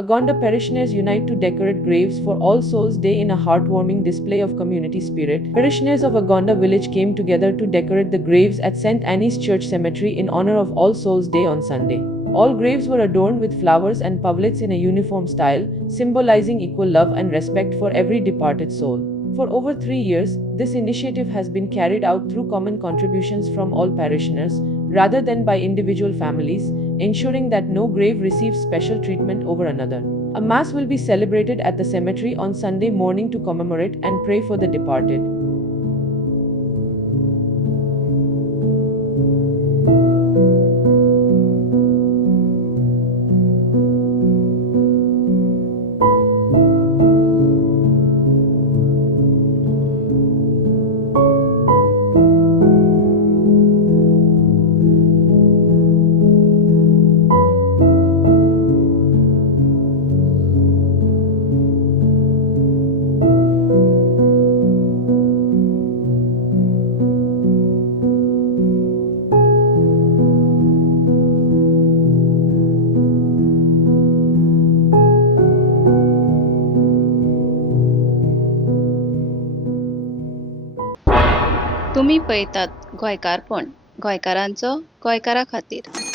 Agonda parishioners unite to decorate graves for All Souls Day in a heartwarming display of community spirit. Parishioners of Agonda village came together to decorate the graves at St. Anne's Church Cemetery in honor of All Souls Day on Sunday. All graves were adorned with flowers and pwletals in a uniform style, symbolizing equal love and respect for every departed soul. For over 3 years, this initiative has been carried out through common contributions from all parishioners, rather than by individual families, ensuring that no grave receives special treatment over another. A Mass will be celebrated at the cemetery on Sunday morning to commemorate and pray for the departed. तुम्ही पळयतात गोंयकारपण, गोंयकारांचो गोंयकारा खातीर.